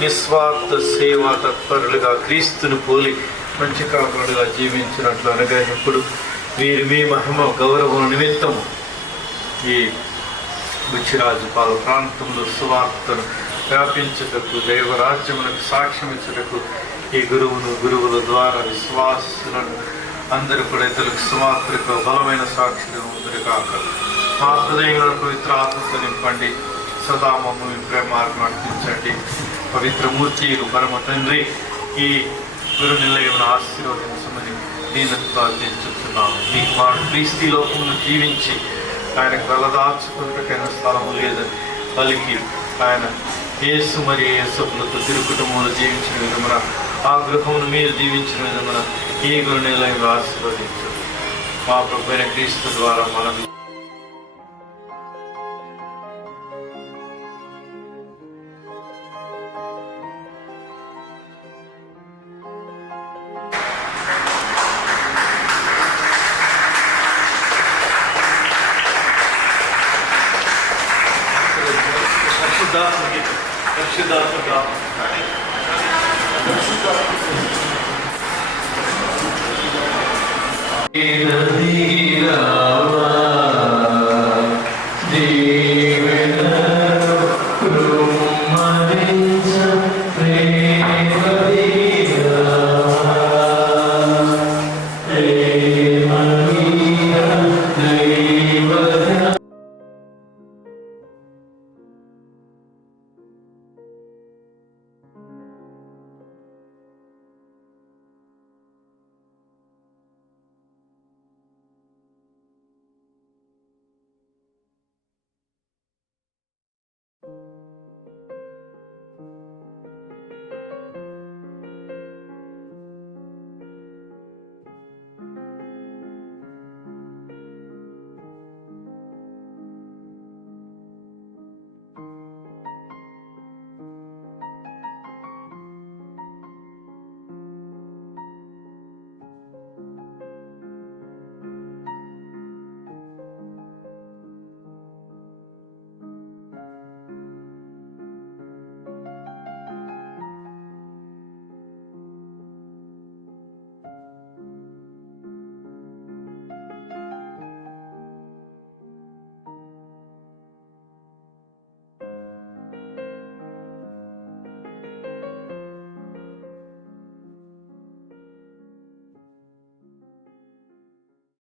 నిస్వార్థ సేవా తత్పరులుగా క్రీస్తుని పోలి మంచి కాపురులుగా జీవించినట్లు అనగా ఇప్పుడు వీరి మీ మహిమ గౌరవం నిమిత్తము ఈ బుచ్చిరాజు పాల ప్రాంతంలో సువార్తను వ్యాపించుటకు దైవరాజ్యమునకు సాక్ష్యం ఇచ్చుటకు ఈ గురువుల ద్వారా విశ్వాసులను అందరూ కూడా ఇతరులకు సువార్తకు బలమైన సాక్షులు ఉందరు కాక మా హృదయంలో పవిత్ర ఆత్మతో నింపండి. సదా మమ్మల్ని ప్రేమార్గం నడిపించండి. పవిత్ర మూర్తిలు పరమ తండ్రి ఈ గురు నిలయమును ఆశీర్వదించమని దీనితో తెచ్చుతున్నాము. మీకు వాడు క్రీస్తు లోకమును జీవించి ఆయనకు వెళ్ళదాచుకుంటకైన స్థలము లేదని పలికి ఆయన యేసు మరి యేసులతో తిరు కుటుంబంలో జీవించిన విధమున ఆ గృహమును మీరు జీవించిన విధమున ఈ గురు నిలయం ఆశీర్వదించు. మా ప్రభువైన క్రీస్తు ద్వారా మనం పరిశుద్ధాత్మ